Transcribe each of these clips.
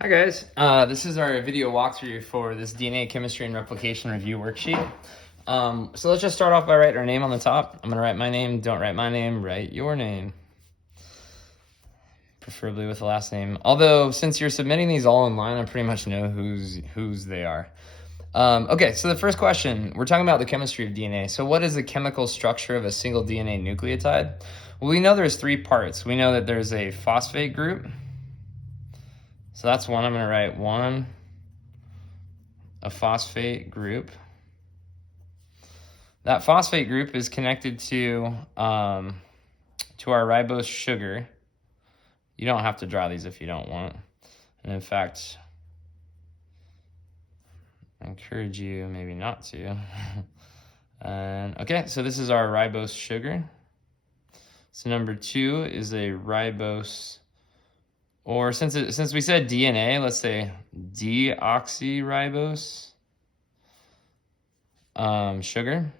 Hi guys, this is our video walkthrough for this DNA chemistry and replication review worksheet. So let's just start off by writing our name on the top. I'm gonna write my name, don't write my name, write your name. Preferably with the last name. Although, since you're submitting these all online, I pretty much know whose they are. Okay, so the first question, we're talking about the chemistry of DNA. So what is the chemical structure of a single DNA nucleotide? Well, we know there's three parts. We know that there's a phosphate group. So that's one. I'm going to write one, a phosphate group. That phosphate group is connected to our ribose sugar. You don't have to draw these if you don't want. And in fact, I encourage you maybe not to. And okay, so this is our ribose sugar. So number two is a ribose, or since we said DNA, let's say deoxyribose sugar.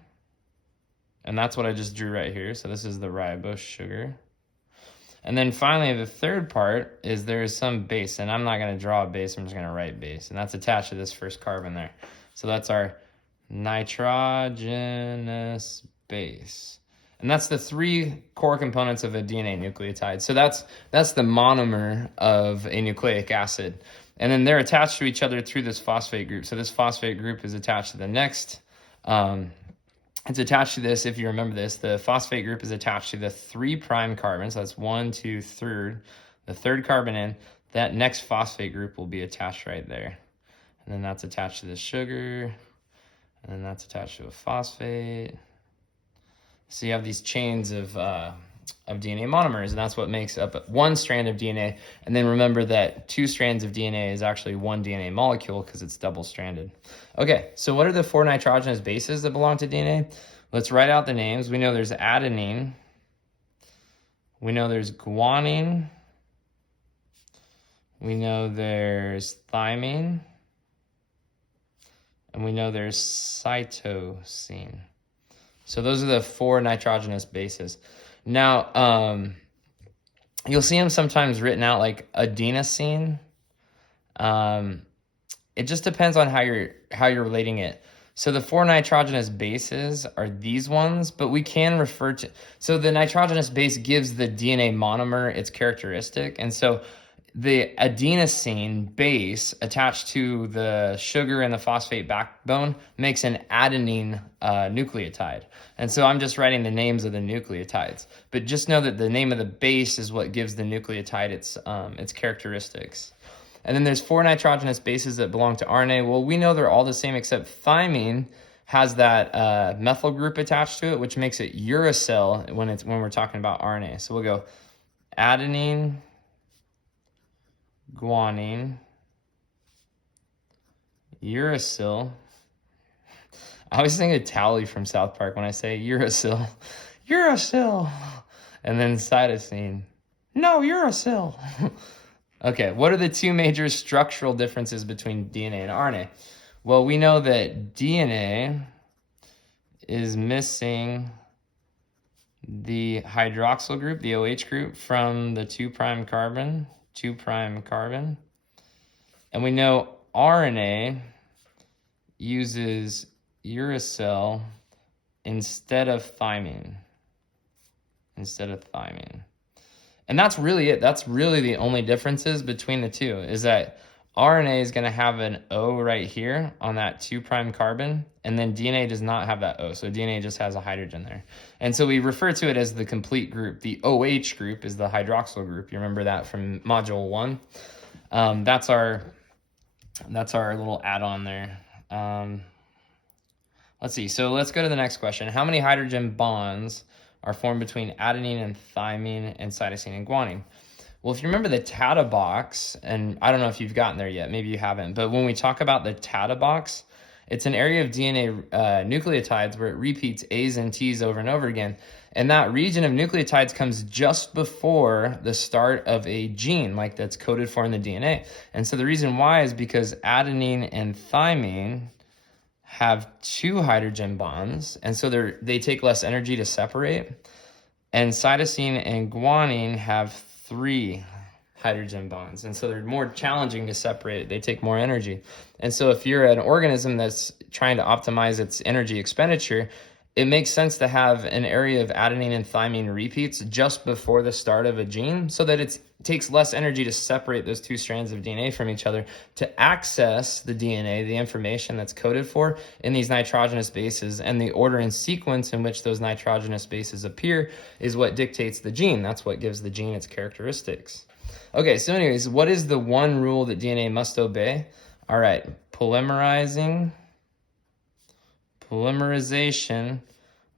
And that's what I just drew right here. So this is the ribose sugar. And then finally, the third part is there is some base, and I'm not going to draw a base, I'm just going to write base, and that's attached to this first carbon there. So that's our nitrogenous base. And that's the three core components of a DNA nucleotide. So that's the monomer of a nucleic acid. And then they're attached to each other through this phosphate group. So this phosphate group is attached to the next. It's attached to this, if you remember this, the phosphate group is attached to the 3' carbon. So that's 1, 2, 3, the third carbon in. That next phosphate group will be attached right there. And then that's attached to the sugar. And then that's attached to a phosphate. So you have these chains of DNA monomers, and that's what makes up one strand of DNA. And then remember that 2 strands of DNA is actually one DNA molecule because it's double-stranded. Okay, so what are the 4 nitrogenous bases that belong to DNA? Let's write out the names. We know there's adenine. We know there's guanine. We know there's thymine. And we know there's cytosine. So those are the 4 nitrogenous bases. Now, you'll see them sometimes written out like adenosine. It just depends on how you're relating it. So the 4 nitrogenous bases are these ones, but we can refer to, so the nitrogenous base gives the DNA monomer its characteristic, and so the adenosine base attached to the sugar and the phosphate backbone makes an adenine nucleotide. And so I'm just writing the names of the nucleotides. But just know that the name of the base is what gives the nucleotide its characteristics. And then there's 4 nitrogenous bases that belong to RNA. Well, we know they're all the same except thymine has that methyl group attached to it, which makes it uracil when we're talking about RNA. So we'll go adenine, guanine, uracil. I always think of Tally from South Park when I say uracil. Uracil. And then cytosine. No, uracil. Okay, what are the 2 major structural differences between DNA and RNA? Well, we know that DNA is missing the hydroxyl group, the OH group, from the 2' carbon. And we know RNA uses uracil instead of thymine. And that's really it. That's really the only differences between the two, is that RNA is going to have an O right here on that 2' carbon, and then DNA does not have that O, so DNA just has a hydrogen there. And so we refer to it as the complete group. The OH group is the hydroxyl group. You remember that from Module 1? That's our little add-on there. Let's see. So let's go to the next question. How many hydrogen bonds are formed between adenine and thymine and cytosine and guanine? Well, if you remember the Tata box, and I don't know if you've gotten there yet, maybe you haven't, but when we talk about the Tata box, it's an area of DNA nucleotides where it repeats A's and T's over and over again. And that region of nucleotides comes just before the start of a gene, like that's coded for in the DNA. And so the reason why is because adenine and thymine have 2 hydrogen bonds, and so they take less energy to separate. And cytosine and guanine have 3 hydrogen bonds. And so they're more challenging to separate. They take more energy. And so if you're an organism that's trying to optimize its energy expenditure, it makes sense to have an area of adenine and thymine repeats just before the start of a gene so that it takes less energy to separate those two strands of DNA from each other to access the DNA, the information that's coded for in these nitrogenous bases. And the order and sequence in which those nitrogenous bases appear is what dictates the gene. That's what gives the gene its characteristics. Okay, so anyways, what is the one rule that DNA must obey? All right, polymerization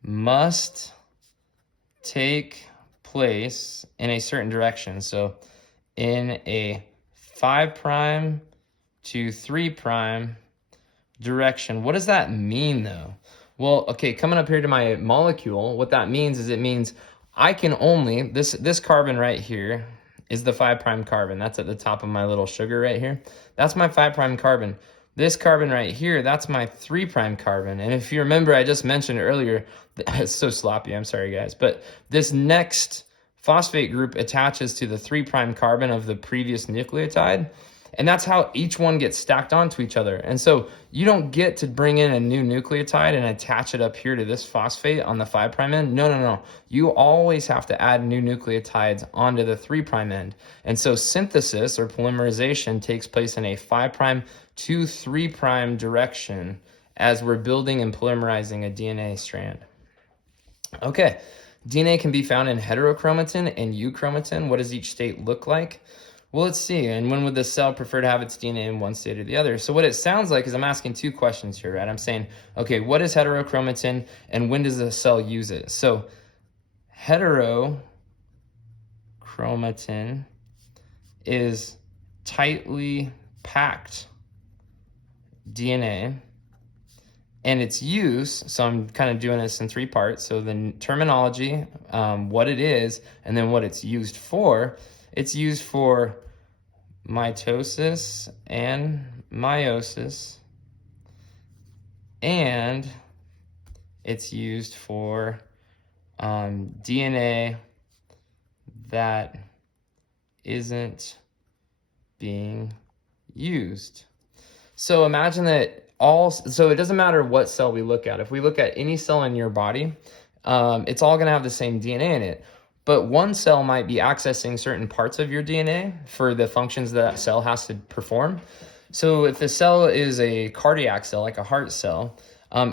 must take place in a certain direction. So in a 5' to 3' direction. What does that mean though? Well, okay, coming up here to my molecule, what that means is it means I can only, this carbon right here is the 5' carbon. That's at the top of my little sugar right here. That's my 5' carbon. This carbon right here, that's my 3' carbon. And if you remember, I just mentioned earlier, it's so sloppy, I'm sorry guys, but this next phosphate group attaches to the 3' carbon of the previous nucleotide. And that's how each one gets stacked onto each other. And so you don't get to bring in a new nucleotide and attach it up here to this phosphate on the 5' end. No. You always have to add new nucleotides onto the 3' end. And so synthesis or polymerization takes place in a 5' to 3' direction as we're building and polymerizing a DNA strand. Okay, DNA can be found in heterochromatin and euchromatin. What does each state look like? Well, let's see. And when would the cell prefer to have its DNA in one state or the other? So what it sounds like is I'm asking two questions here, right? I'm saying, okay, what is heterochromatin and when does the cell use it? So heterochromatin is tightly packed DNA and its use, so I'm kind of doing this in three parts. So the terminology, what it is, and then what it's used for. It's used for mitosis and meiosis, and it's used for DNA that isn't being used. So imagine that so it doesn't matter what cell we look at. If we look at any cell in your body, it's all gonna have the same DNA in it. But one cell might be accessing certain parts of your DNA for the functions that cell has to perform. So if the cell is a cardiac cell, like a heart cell,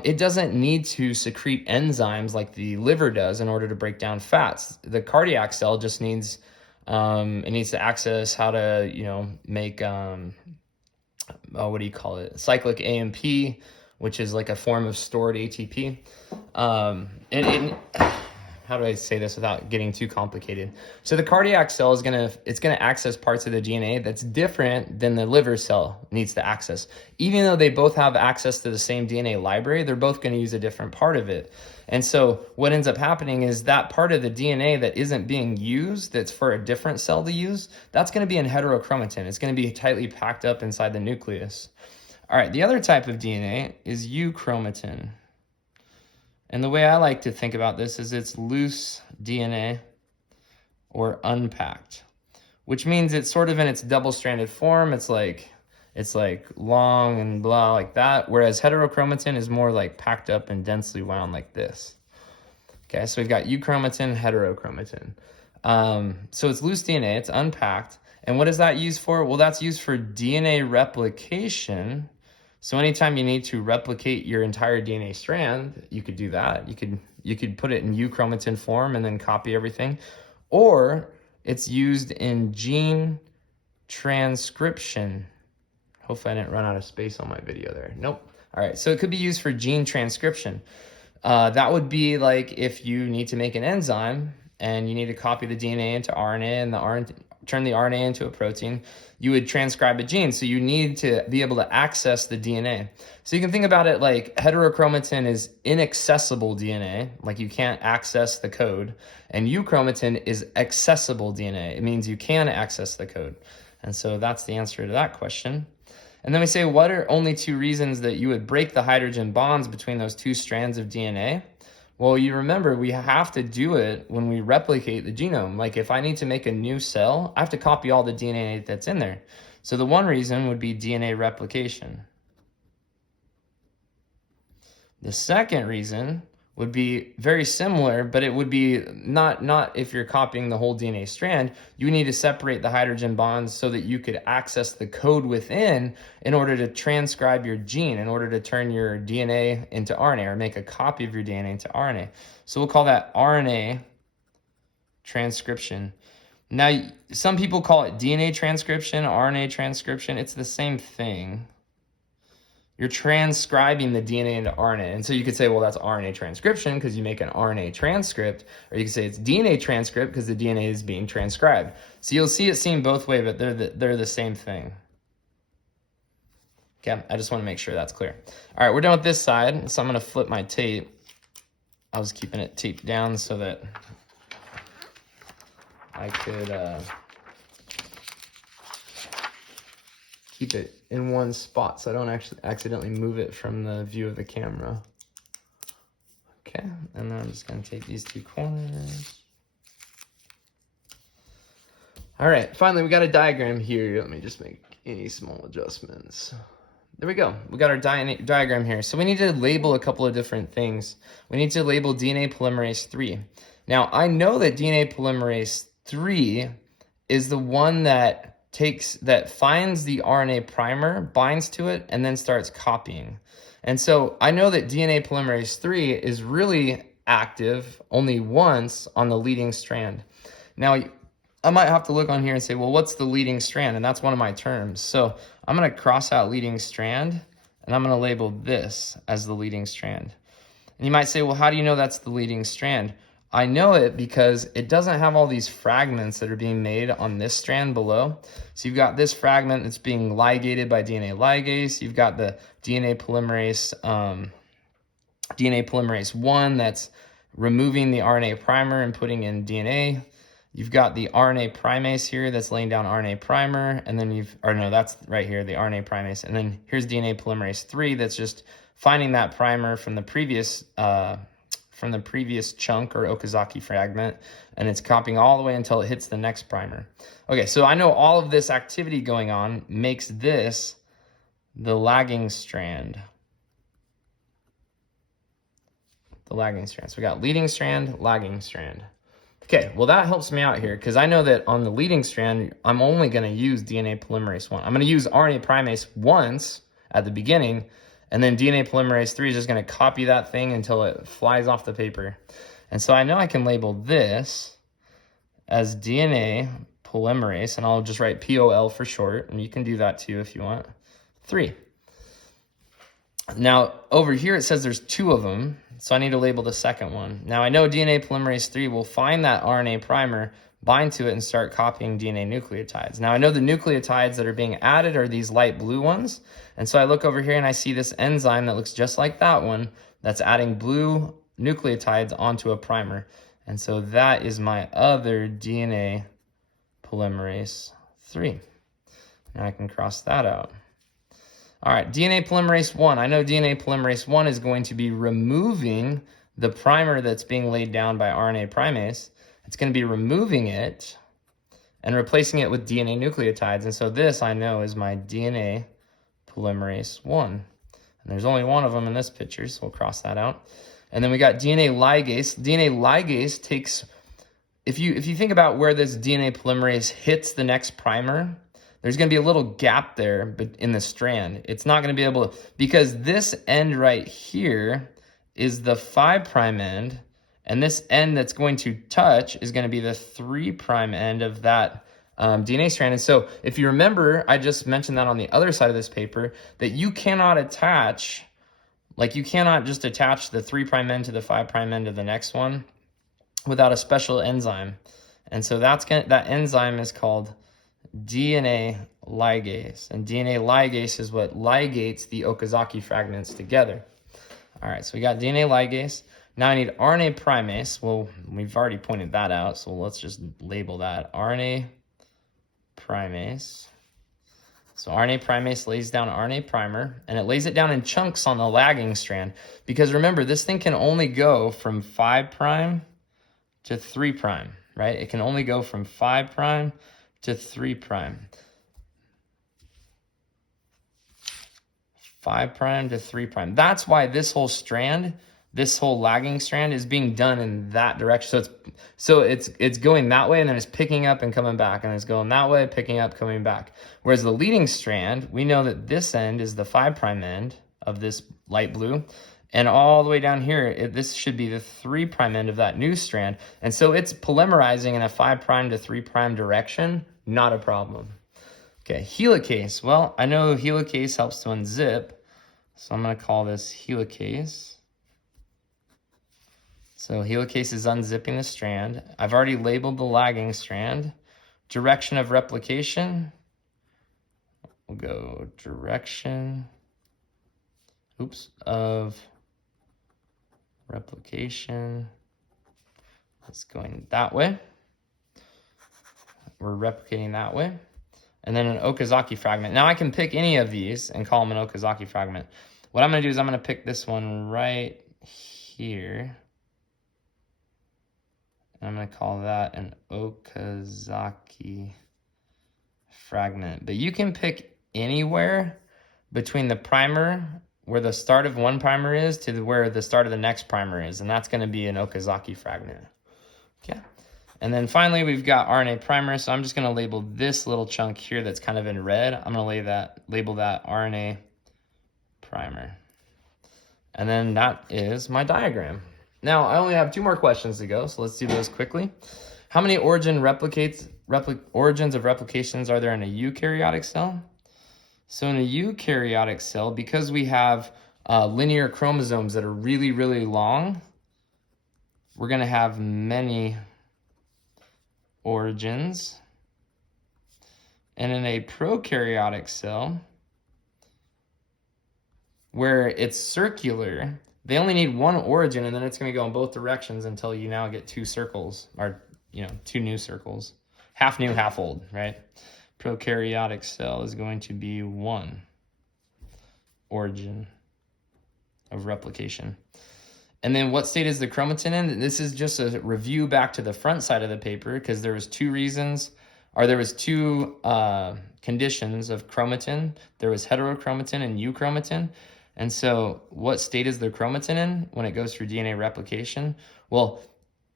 it doesn't need to secrete enzymes like the liver does in order to break down fats. The cardiac cell just needs, it needs to access how to, make, cyclic AMP, which is like a form of stored ATP. How do I say this without getting too complicated? So the cardiac cell is gonna access parts of the DNA that's different than the liver cell needs to access. Even though they both have access to the same DNA library, they're both gonna use a different part of it. And so what ends up happening is that part of the DNA that isn't being used, that's for a different cell to use, that's gonna be in heterochromatin. It's gonna be tightly packed up inside the nucleus. All right, the other type of DNA is euchromatin. And the way I like to think about this is it's loose DNA or unpacked, which means it's sort of in its double-stranded form. It's like long and blah like that, whereas heterochromatin is more like packed up and densely wound like this. Okay, so we've got euchromatin, heterochromatin. So it's loose DNA, it's unpacked. And what is that used for? Well, that's used for DNA replication. So anytime you need to replicate your entire DNA strand, you could do that. You could put it in euchromatin form and then copy everything. Or it's used in gene transcription. Hopefully I didn't run out of space on my video there. Nope. All right, so it could be used for gene transcription. That would be like if you need to make an enzyme and you need to copy the DNA into RNA and turn the RNA into a protein, you would transcribe a gene. So you need to be able to access the DNA. So you can think about it like heterochromatin is inaccessible DNA, like you can't access the code. And euchromatin is accessible DNA. It means you can access the code. And so that's the answer to that question. And then we say, what are only two reasons that you would break the hydrogen bonds between those two strands of DNA? Well, you remember we have to do it when we replicate the genome. Like if I need to make a new cell, I have to copy all the DNA that's in there. So the one reason would be DNA replication. The second reason would be very similar, but it would be not if you're copying the whole DNA strand. You need to separate the hydrogen bonds so that you could access the code within in order to transcribe your gene, in order to turn your DNA into RNA or make a copy of your DNA into RNA. So we'll call that RNA transcription. Now, some people call it DNA transcription, RNA transcription. It's the same thing. You're transcribing the DNA into RNA. And so you could say, well, that's RNA transcription because you make an RNA transcript, or you could say it's DNA transcript because the DNA is being transcribed. So you'll see it seen both ways, but they're the same thing. Okay, I just want to make sure that's clear. All right, we're done with this side, so I'm going to flip my tape. I was keeping it taped down so that I could keep it in one spot so I don't actually accidentally move it from the view of the camera. Okay, and then I'm just going to take these two corners. All right, finally we got a diagram here. Let me just make any small adjustments. There we go. We got our diagram here. So we need to label a couple of different things. We need to label DNA polymerase 3. Now, I know that DNA polymerase 3 is the one that finds the RNA primer, binds to it, and then starts copying. And so I know that DNA polymerase 3 is really active only once on the leading strand. Now, I might have to look on here and say, well, what's the leading strand? And that's one of my terms. So I'm going to cross out leading strand, and I'm going to label this as the leading strand. And you might say, well, how do you know that's the leading strand? I know it because it doesn't have all these fragments that are being made on this strand below. So you've got this fragment that's being ligated by DNA ligase. You've got the DNA polymerase 1 that's removing the RNA primer and putting in DNA. You've got the RNA primase here that's laying down RNA primer, and then that's right here, the RNA primase. And then here's DNA polymerase 3 that's just finding that primer from the previous chunk or Okazaki fragment, and it's copying all the way until it hits the next primer. Okay, so I know all of this activity going on makes this the lagging strand. The lagging strand. So we got leading strand, lagging strand. Okay, well that helps me out here because I know that on the leading strand, I'm only going to use DNA polymerase 1. I'm going to use RNA primase once at the beginning, and then DNA polymerase 3 is just going to copy that thing until it flies off the paper. And so I know I can label this as DNA polymerase, and I'll just write POL for short, and you can do that too if you want, 3. Now, over here it says there's 2 of them, so I need to label the second one. Now, I know DNA polymerase 3 will find that RNA primer, bind to it, and start copying DNA nucleotides. Now, I know the nucleotides that are being added are these light blue ones, and so I look over here and I see this enzyme that looks just like that one that's adding blue nucleotides onto a primer. And so that is my other DNA polymerase 3. Now I can cross that out. All right, DNA polymerase 1. I know DNA polymerase 1 is going to be removing the primer that's being laid down by RNA primase. It's going to be removing it and replacing it with DNA nucleotides. And so this I know is my DNA polymerase 1. And there's only one of them in this picture, so we'll cross that out. And then we got DNA ligase. DNA ligase takes, if you think about where this DNA polymerase hits the next primer, there's going to be a little gap there in the strand. It's not going to be able to, because this end right here is the 5' end, and this end that's going to touch is going to be the 3' end of that DNA strand. And so if you remember, I just mentioned that on the other side of this paper, that you cannot attach, like you cannot just attach the 3' end to the 5' end of the next one without a special enzyme. And so that enzyme is called DNA ligase, and DNA ligase is what ligates the Okazaki fragments together. All right, so we got DNA ligase. Now I need RNA primase. Well, we've already pointed that out, so let's just label that RNA primase. So RNA primase lays down RNA primer, and it lays it down in chunks on the lagging strand. Because remember, this thing can only go from 5' to 3', right? It can only go from 5' to 3'. 5' to 3'. That's why this whole strand, this whole lagging strand, is being done in that direction. So it's going that way, and then it's picking up and coming back, and it's going that way, picking up, coming back. Whereas the leading strand, we know that this end is the 5' end of this light blue, and all the way down here, this should be the 3' end of that new strand. And so it's polymerizing in a 5' to 3' direction, not a problem. Okay, helicase. Well, I know helicase helps to unzip, so I'm going to call this helicase. So helicase is unzipping the strand. I've already labeled the lagging strand. Direction of replication. We'll go direction, of replication. It's going that way. We're replicating that way. And then an Okazaki fragment. Now I can pick any of these and call them an Okazaki fragment. What I'm going to do is I'm going to pick this one right here. And I'm going to call that an Okazaki fragment. But you can pick anywhere between the primer, where the start of one primer is, to where the start of the next primer is. And that's going to be an Okazaki fragment. Okay. And then finally, we've got RNA primer. So I'm just going to label this little chunk here that's kind of in red. I'm going to label that RNA primer. And then that is my diagram. Now, I only have 2 more questions to go, so let's do those quickly. How many origins of replications are there in a eukaryotic cell? So in a eukaryotic cell, because we have linear chromosomes that are really, really long, we're going to have many origins. And in a prokaryotic cell, where it's circular, they only need one origin, and then it's going to go in both directions until you now get 2 circles, or 2 new circles. Half new, half old, right? Prokaryotic cell is going to be 1 origin of replication. And then what state is the chromatin in? This is just a review back to the front side of the paper, because there was 2 conditions of chromatin. There was heterochromatin and euchromatin. And so what state is the chromatin in when it goes through DNA replication? Well,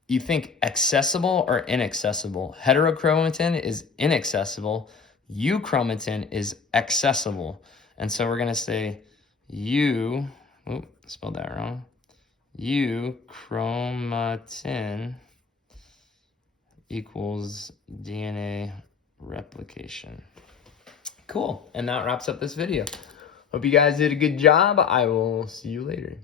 you think accessible or inaccessible. Heterochromatin is inaccessible. Euchromatin is accessible. And so we're going to say spelled that wrong. Euchromatin equals DNA replication. Cool. And that wraps up this video. Hope you guys did a good job. I will see you later.